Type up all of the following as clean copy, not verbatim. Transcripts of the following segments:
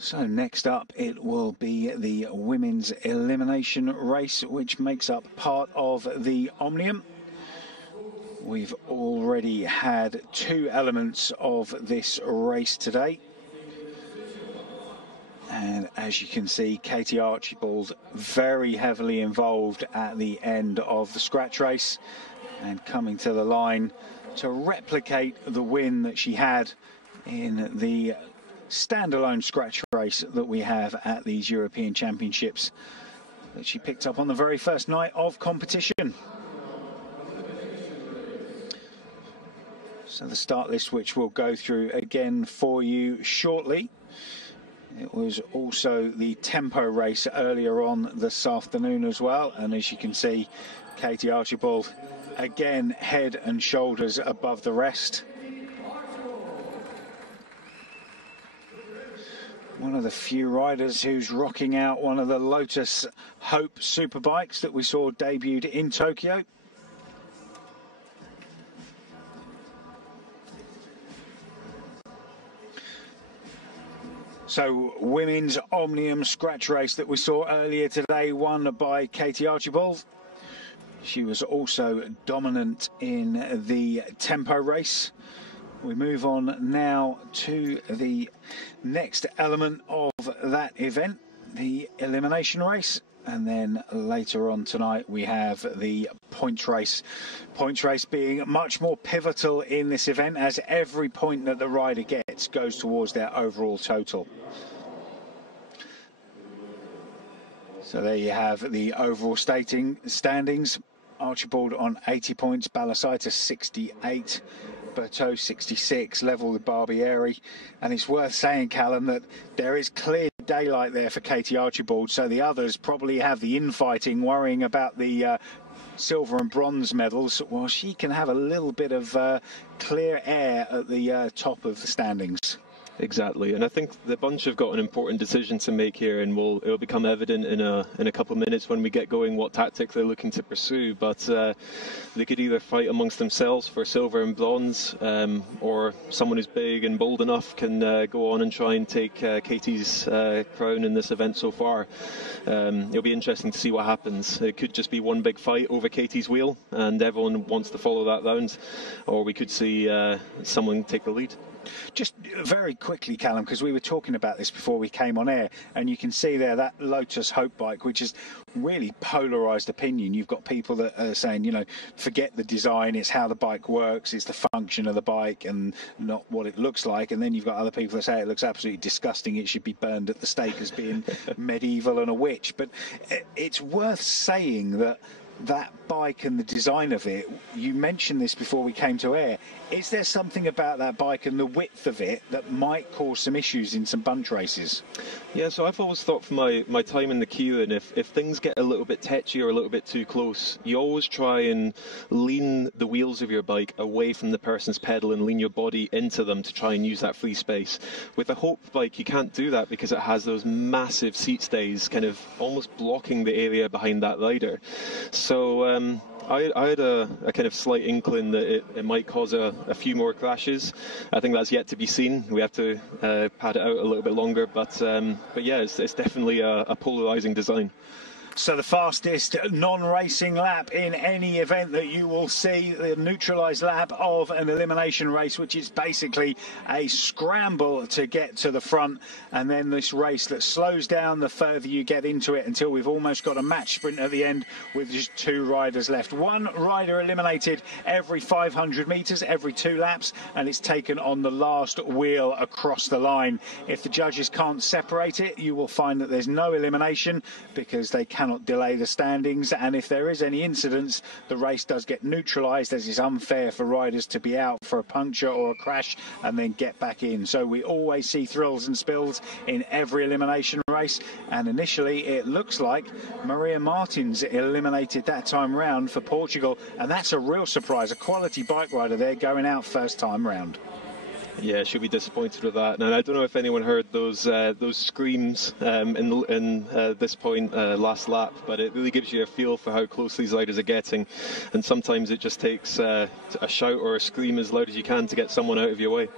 So next up, it will be the women's elimination race, which makes up part of the Omnium. We've already had 2 elements of this race today. And as you can see, Katie Archibald very heavily involved at the end of the scratch race and coming to the line to replicate the win that she had in the standalone scratch race that we have at these European Championships that she picked up on the very first night of competition. So the start list, which we'll go through again for you shortly. It was also the tempo race earlier on this afternoon as well, and as you can see, Katie Archibald again head and shoulders above the rest. One of the few riders who's rocking out one of the Lotus Hope superbikes that we saw debuted in Tokyo. So, women's Omnium scratch race that we saw earlier today, won by Katie Archibald. She was also dominant in the tempo race. We move on now to the next element of that event, the elimination race. And then later on tonight, we have the points race. Points race being much more pivotal in this event, as every point that the rider gets goes towards their overall total. So there you have the overall standings. Archibald on 80 points, Balasaitis 68. Berto 66, level with Barbieri. And it's worth saying, Callum, that there is clear daylight there for Katie Archibald, so the others probably have the infighting, worrying about the silver and bronze medals, while she can have a little bit of clear air at the top of the standings. Exactly, and I think the bunch have got an important decision to make here, and it'll become evident in a couple of minutes when we get going what tactic they're looking to pursue. But they could either fight amongst themselves for silver and bronze, or someone who's big and bold enough can go on and try and take Katie's crown in this event so far. It'll be interesting to see what happens. It could just be one big fight over Katie's wheel, and everyone wants to follow that round, or we could see someone take the lead. Just very quickly, Callum, because we were talking about this before we came on air, and you can see there that Lotus Hope bike, which is really polarised opinion. You've got people that are saying, you know, forget the design, it's how the bike works, it's the function of the bike and not what it looks like. And then you've got other people that say it looks absolutely disgusting, it should be burned at the stake as being medieval and a witch. But it's worth saying that bike and the design of it, you mentioned this before we came to air, is there something about that bike and the width of it that might cause some issues in some bunch races? Yeah, so I've always thought from my time in the queue, and if things get a little bit tetchy or a little bit too close, you always try and lean the wheels of your bike away from the person's pedal and lean your body into them to try and use that free space. With a Hope bike, you can't do that because it has those massive seat stays kind of almost blocking the area behind that rider. So I had a kind of slight inkling that it might cause a few more crashes. I think that's yet to be seen. We have to pad it out a little bit longer, but yeah, it's definitely a polarizing design. So the fastest non-racing lap in any event that you will see, the neutralised lap of an elimination race, which is basically a scramble to get to the front, and then this race that slows down the further you get into it until we've almost got a match sprint at the end with just 2 riders left. 1 rider eliminated every 500 metres, every 2 laps, and it's taken on the last wheel across the line. If the judges can't separate it, you will find that there's no elimination because they cannot delay the standings, and if there is any incidents, the race does get neutralised, as it's unfair for riders to be out for a puncture or a crash and then get back in. So we always see thrills and spills in every elimination race, and initially it looks like Maria Martins eliminated that time round for Portugal, and that's a real surprise. A quality bike rider there going out first time round. Yeah, she'll be disappointed with that. And I don't know if anyone heard those screams in this point last lap, but it really gives you a feel for how close these riders are getting. And sometimes it just takes a shout or a scream as loud as you can to get someone out of your way.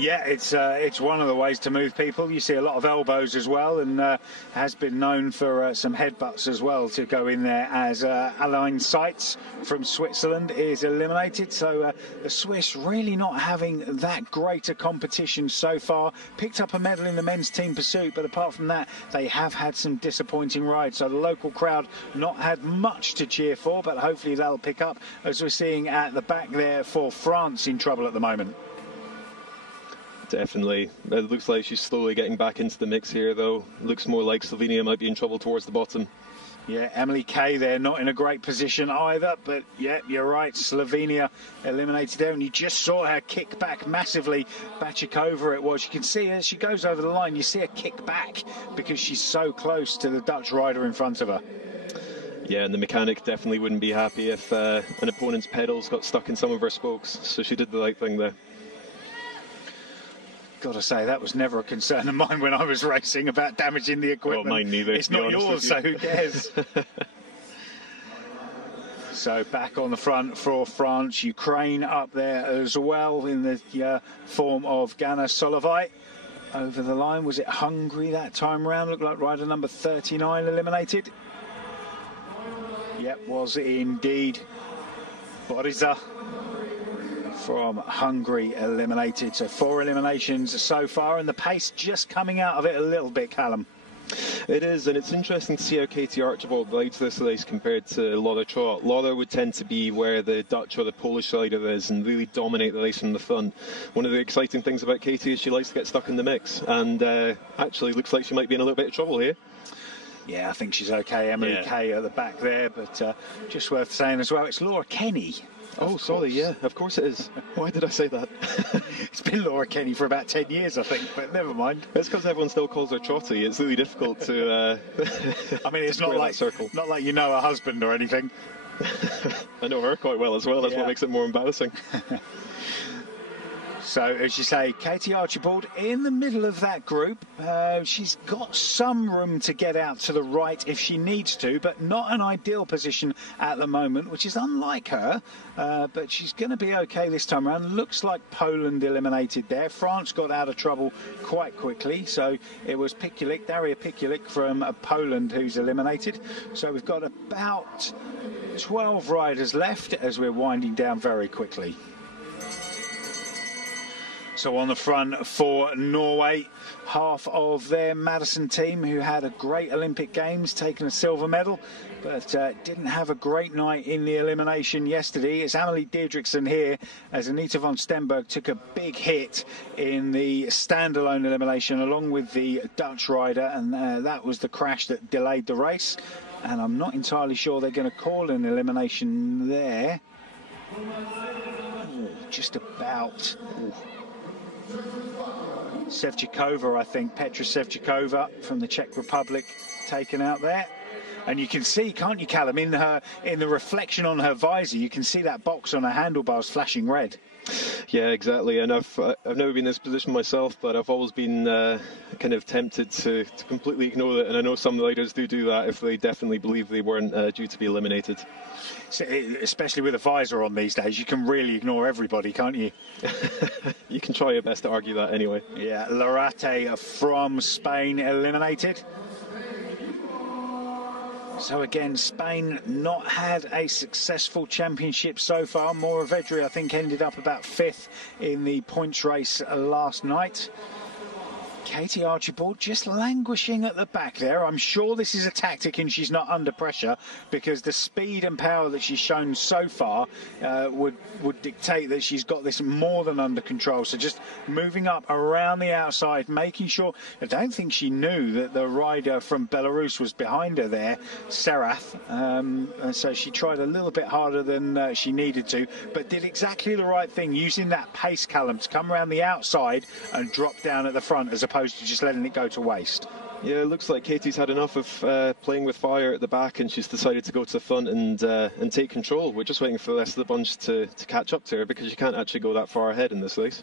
Yeah, it's one of the ways to move people. You see a lot of elbows as well, and has been known for some headbutts as well to go in there as Alain Seitz from Switzerland is eliminated. So the Swiss really not having that great a competition so far. Picked up a medal in the men's team pursuit, but apart from that, they have had some disappointing rides. So the local crowd not had much to cheer for, but hopefully that'll pick up as we're seeing at the back there for France in trouble at the moment. Definitely. It looks like she's slowly getting back into the mix here, though. Looks more like Slovenia might be in trouble towards the bottom. Yeah, Emily Kay there, not in a great position either, but yeah, you're right, Slovenia eliminated there, and you just saw her kick back massively. Bachikova it was. You can see as she goes over the line, you see her kick back because she's so close to the Dutch rider in front of her. Yeah, and the mechanic definitely wouldn't be happy if an opponent's pedals got stuck in some of her spokes, so she did the right thing there. Got to say, that was never a concern of mine when I was racing about damaging the equipment. Well, mine neither. It's not yours, so who cares? So back on the front for France, Ukraine up there as well in the form of Gana Solovay. Over the line, was it Hungary that time round? Looked like rider number 39 eliminated. Yep, was indeed Boriza from Hungary eliminated. So 4 eliminations so far, and the pace just coming out of it a little bit, Callum. It is, and it's interesting to see how Katie Archibald rides this race compared to Laura Trott. Laura would tend to be where the Dutch or the Polish rider is and really dominate the race from the front. One of the exciting things about Katie is she likes to get stuck in the mix, and actually looks like she might be in a little bit of trouble here. Yeah, I think she's okay. Emily Kay at the back there, but just worth saying as well, it's Laura Kenny. Oh, sorry, yeah, of course it is. Why did I say that? It's been Laura Kenny for about 10 years, I think, but never mind. It's because everyone still calls her Trotty. It's really difficult to... I mean, it's not like you know her husband or anything. I know her quite well as well. That's what makes it more embarrassing. So, as you say, Katie Archibald in the middle of that group. She's got some room to get out to the right if she needs to, but not an ideal position at the moment, which is unlike her. But she's going to be okay this time around. Looks like Poland eliminated there. France got out of trouble quite quickly. So it was Pikulik, Daria Pikulik from Poland who's eliminated. So we've got about 12 riders left as we're winding down very quickly. So on the front for Norway, half of their Madison team who had a great Olympic Games, taken a silver medal, but didn't have a great night in the elimination yesterday. It's Amelie Didrikson here as Anita von Stenberg took a big hit in the standalone elimination along with the Dutch rider, and that was the crash that delayed the race. And I'm not entirely sure they're going to call an elimination there. Ooh, just about... Ooh. Sevchikova, I think, Petra Sevchikova from the Czech Republic taken out there. And you can see, can't you, Callum, in the reflection on her visor, you can see that box on her handlebars flashing red. Yeah, exactly. And I've never been in this position myself, but I've always been kind of tempted to completely ignore it. And I know some riders do that if they definitely believe they weren't due to be eliminated. So, especially with a visor on these days, you can really ignore everybody, can't you? You can try your best to argue that anyway. Yeah, Larate from Spain eliminated. So again, Spain not had a successful championship so far. Moravedri, I think, ended up about 5th in the points race last night. Katie Archibald just languishing at the back there. I'm sure this is a tactic and she's not under pressure, because the speed and power that she's shown so far would dictate that she's got this more than under control. So just moving up around the outside, making sure... I don't think she knew that the rider from Belarus was behind her there, Serath. And so she tried a little bit harder than she needed to, but did exactly the right thing, using that pace, Callum, to come around the outside and drop down at the front as opposed to just letting it go to waste. Yeah, it looks like Katie's had enough of playing with fire at the back, and she's decided to go to the front and take control. We're just waiting for the rest of the bunch to catch up to her, because you can't actually go that far ahead in this race.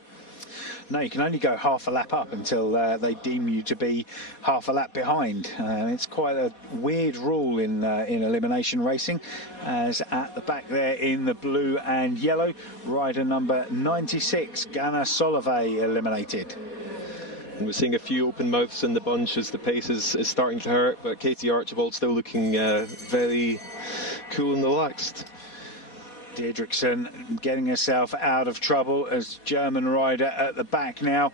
No, you can only go half a lap up until they deem you to be half a lap behind. It's quite a weird rule in elimination racing, as at the back there in the blue and yellow, rider number 96, Ghana Solove, eliminated. And we're seeing a few open mouths in the bunch as the pace is starting to hurt, but Katie Archibald still looking very cool and relaxed. Didrikson getting herself out of trouble as German rider at the back now,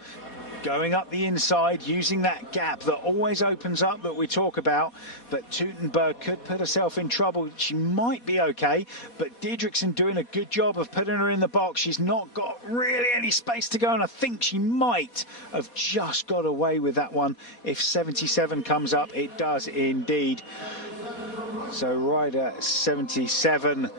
going up the inside, using that gap that always opens up that we talk about. But Teutenberg could put herself in trouble. She might be okay, but Didrikson doing a good job of putting her in the box. She's not got really any space to go, and I think she might have just got away with that one. If 77 comes up, it does indeed. So rider 77,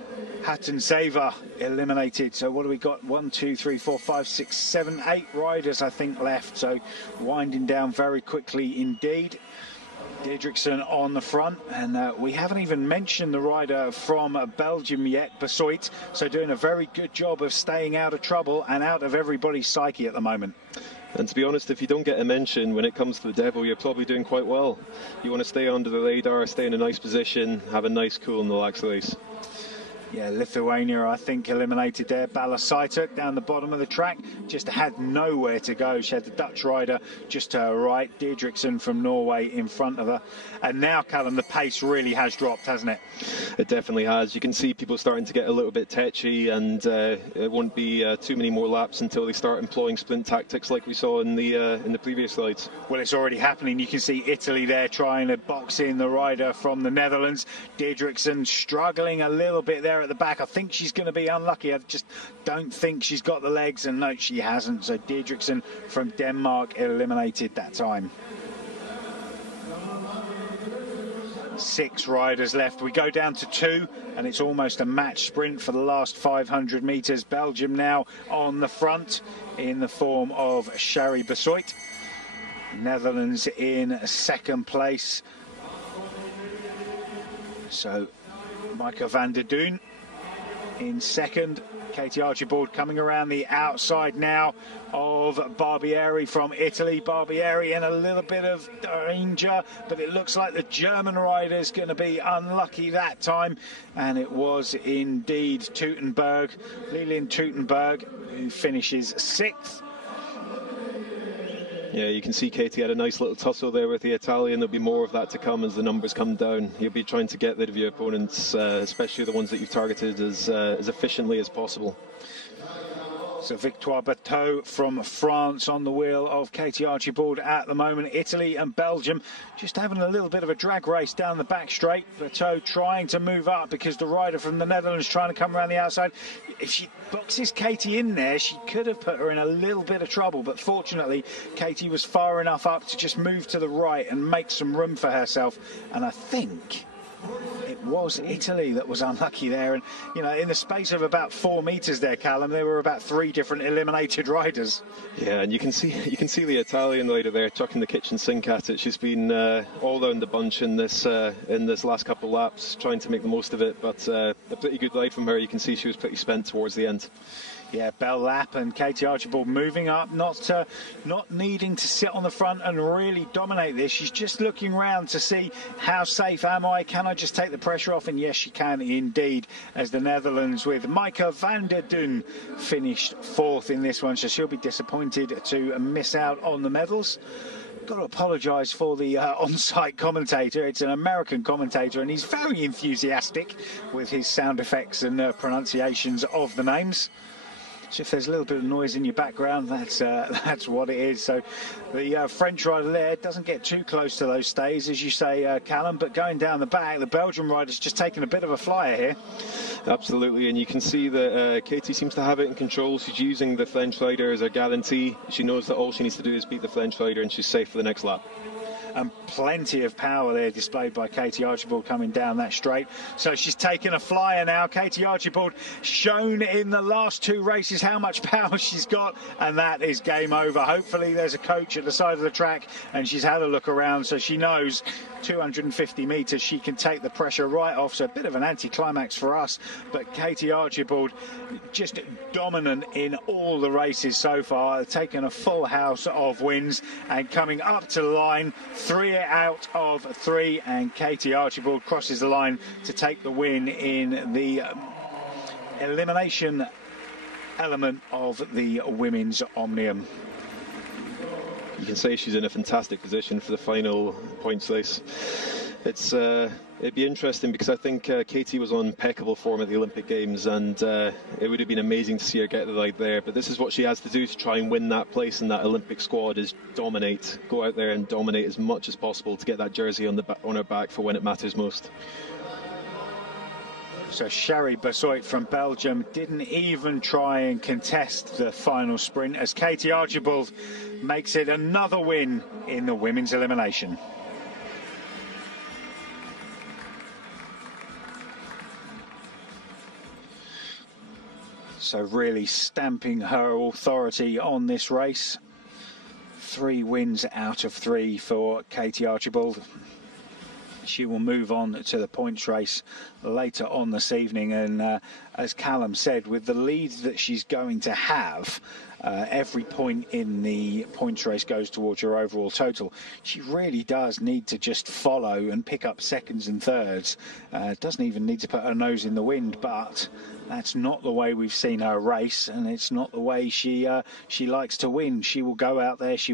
Hatton Saver, eliminated. So what do we got? 1, 2, 3, 4, 5, 6, 7, 8 riders, I think, left. So winding down very quickly indeed. Didrikson on the front, and we haven't even mentioned the rider from Belgium yet, Besoit. So doing a very good job of staying out of trouble and out of everybody's psyche at the moment. And to be honest, if you don't get a mention when it comes to the Devil, you're probably doing quite well. You want to stay under the radar, stay in a nice position, have a nice, cool and relaxed race. Yeah, Lithuania, I think, eliminated there. Balasaituk down the bottom of the track, just had nowhere to go. She had the Dutch rider just to her right, Didrikson from Norway in front of her. And now, Callum, the pace really has dropped, hasn't it? It definitely has. You can see people starting to get a little bit tetchy, and it won't be too many more laps until they start employing sprint tactics like we saw in the previous slides. Well, it's already happening. You can see Italy there trying to box in the rider from the Netherlands. Didrikson struggling a little bit there at the back. I think she's going to be unlucky. I just don't think she's got the legs, and no, she hasn't. So Didrikson from Denmark eliminated that time. 6 riders left. We go down to 2, and it's almost a match sprint for the last 500 metres. Belgium now on the front in the form of Shari Besoit. Netherlands in second place. So Maaike van der Duin in second. Katie Archibald coming around the outside now of Barbieri from Italy. Barbieri in a little bit of danger, but it looks like the German rider is going to be unlucky that time. And it was indeed Teutenberg, Lilian Teutenberg, who finishes 6th. Yeah, you can see Katie had a nice little tussle there with the Italian. There'll be more of that to come as the numbers come down. You'll be trying to get rid of your opponents, especially the ones that you've targeted, as efficiently as possible. So Victoire Bateau from France on the wheel of Katie Archibald at the moment. Italy and Belgium just having a little bit of a drag race down the back straight. Bateau trying to move up because the rider from the Netherlands trying to come around the outside. If she boxes Katie in there, she could have put her in a little bit of trouble, but fortunately Katie was far enough up to just move to the right and make some room for herself. And I think it was Italy that was unlucky there, and you know, in the space of about 4 meters there, Callum, there were about 3 different eliminated riders. Yeah, and you can see the Italian rider there chucking the kitchen sink at it. She's been all down the bunch in this last couple of laps, trying to make the most of it, but a pretty good ride from her. You can see she was pretty spent towards the end. Yeah, Bell Lap and Katie Archibald moving up, not needing to sit on the front and really dominate this. She's just looking round to see how safe am I, can I just take the pressure off? And yes, she can indeed, as the Netherlands with Maaike van der Duin finished 4th in this one, so she'll be disappointed to miss out on the medals. Got to apologise for the on-site commentator. It's an American commentator, and he's very enthusiastic with his sound effects and pronunciations of the names. So if there's a little bit of noise in your background, that's what it is. So the French rider there doesn't get too close to those stays, as you say, Callum, but going down the back, the Belgian rider's just taking a bit of a flyer here. Absolutely, and you can see that Katie seems to have it in control. She's using the French rider as her guarantee. She knows that all she needs to do is beat the French rider, and she's safe for the next lap. and plenty of power there displayed by Katie Archibald coming down that straight. So she's taken a flyer now. Katie Archibald shown in the last two races how much power she's got, and that is game over. Hopefully there's a coach at the side of the track and she's had a look around, so she knows 250 metres she can take the pressure right off. So a bit of an anticlimax for us, but Katie Archibald just dominant in all the races so far, taken a full house of wins and coming up to the line, 3 out of 3, and Katie Archibald crosses the line to take the win in the elimination element of the women's Omnium. You can say she's in a fantastic position for the final points race. It'd be interesting because I think Katie was on impeccable form at the Olympic Games, and it would have been amazing to see her get the ride there. But this is what she has to do to try and win that place in that Olympic squad: is dominate, go out there and dominate as much as possible to get that jersey on her back for when it matters most. So Sherry Bassoit from Belgium didn't even try and contest the final sprint, as Katie Archibald makes it another win in the women's elimination. So really stamping her authority on this race. 3 wins out of 3 for Katie Archibald. She will move on to the points race later on this evening, and as Callum said, with the lead that she's going to have, every point in the points race goes towards her overall total. She really does need to just follow and pick up seconds and thirds. Doesn't even need to put her nose in the wind, but that's not the way we've seen her race, and it's not the way she likes to win. She will go out there, she